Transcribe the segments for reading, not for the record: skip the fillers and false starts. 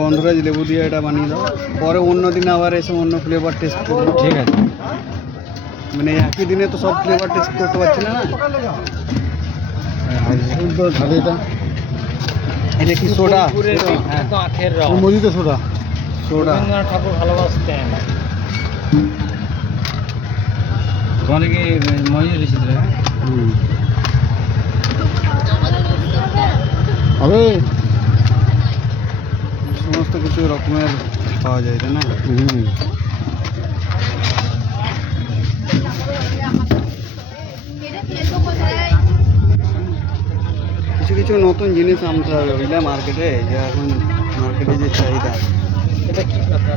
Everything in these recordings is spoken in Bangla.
গন্ধরাজ লেবু দিয়ে এটা বানিয়ে দাও, পরে অন্য দিন আবার এসে অন্য ফ্লেভার টেস্ট করবো। ঠিক আছে। মানে একই দিনে তো সব ফ্লেভার টেস্ট করতে পারছি না। তাহলে এটা কি সোডা? আখের রস, মজিতো সোডা। সোডা রবীন্দ্রনাথ ঠাকুর ভালোবাসতেন। তোমাদের কি মজিতো দিয়েছিল? হবে সমস্ত কিছু রকমের পাওয়া যায়, তাই না? কিছু কিছু নতুন জিনিস আনতে হবে বুঝলে মার্কেটে, যে এখন মার্কেটে যে চাহিদা। এটা কি কথা?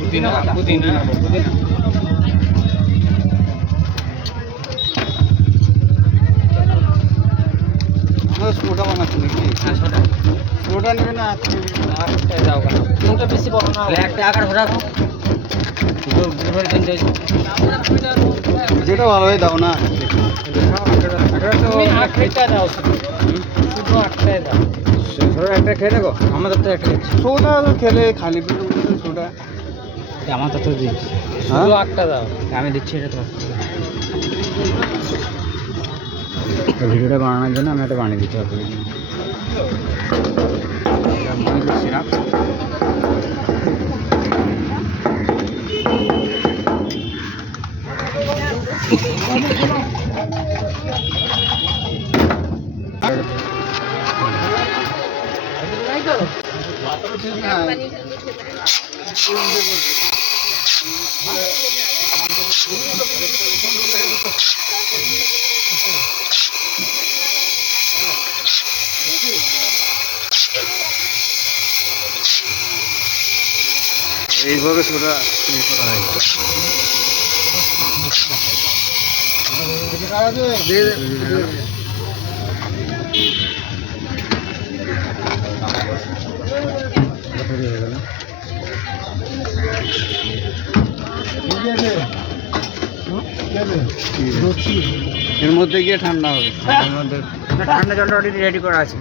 পুদিনা পুদিনা পুদিনা। সোডা বানাচ্ছি নাকি? হ্যাঁ সোডা। সোডা নেবে না আরেকটা দাও কেন? কোনটা বেশি বড় না? একটা আকার ধরা দাও। যেটা ভালো হয় দাও না। আটটা দাও, শুধু আটটাই দাও। সোডা একটা খেয়ে দেখো, আমাদের তো একটা সোডা তো খেলে খালি পেটে সোডা। আমার তো দিচ্ছি, শুধু আটটা দাও। আমি দিচ্ছি এটা তো। ভিডিওটা বানানোর জন্য আমি একটা বানিয়ে দিতে হবে। সিরাপ এইভাবে সোডা তৈরি করা হয়। এর মধ্যে গিয়ে ঠান্ডা হবে। এর মধ্যে ঠান্ডা জলটা অলরেডি রেডি করা আছে।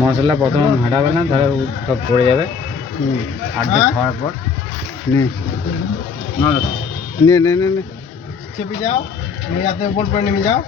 মশলা প্রথম হাঁটাবে না, তাহলে সব পড়ে যাবে। আর্ধেক খাওয়ার পর নে নে নে নে চেপে যাও, যাতে উপর পরে নেমে যাও।